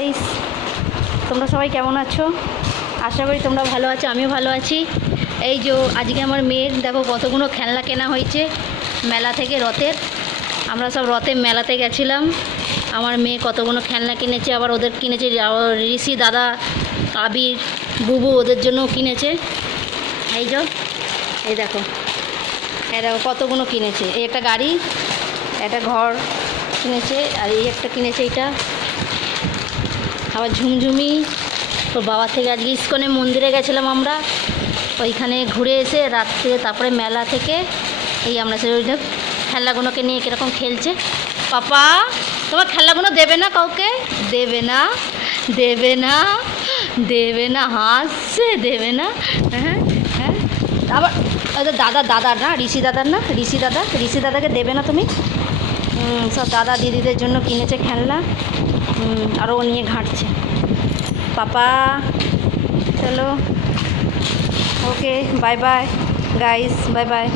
Guys, তোমরা সবাই কেমন আছো? আশা করি তোমরা ভালো আছো, আমিও ভালো আছি। এই যে আজকে আমার মেয়ের দেখো কতগুলো খেলনা কেনা হয়েছে মেলা থেকে, রথের। আমরা সব রথের মেলাতে গেছিলাম। আমার মেয়ে কতগুলো খেলনা কিনেছে, আবার ওদের কিনেছে ঋষি, দাদা, আবির, বুবু, ওদের জন্যও কিনেছে। এই যে এই দেখো, এই দেখো কতগুলো কিনেছে। এই একটা গাড়ি, একটা ঘর কিনেছে, আর এই একটা কিনেছে এইটা। আবার ঝুমঝুমি। ওর বাবা থেকে আজকে ইস্কনে মন্দিরে গেছিলাম আমরা, ওইখানে ঘুরে এসে রাত্রে তারপরে মেলা থেকে এই আমরা সেই ওই খেলনাগুলোকে নিয়ে কীরকম খেলছে। পাপা, তোমার খেলনাগুলো দেবে না কাউকে? দেবে না, দেবে না, দেবে না, হাসছে, দেবে না। হ্যাঁ হ্যাঁ, আবার দাদার না, ঋষি দাদাকে দেবে না তুমি? সব দাদা দিদিদের জন্য কিনেছে খেলনা। আরও ও নিয়ে ঘাঁটছে। পাপা চলো, okay, bye bye guys, bye by.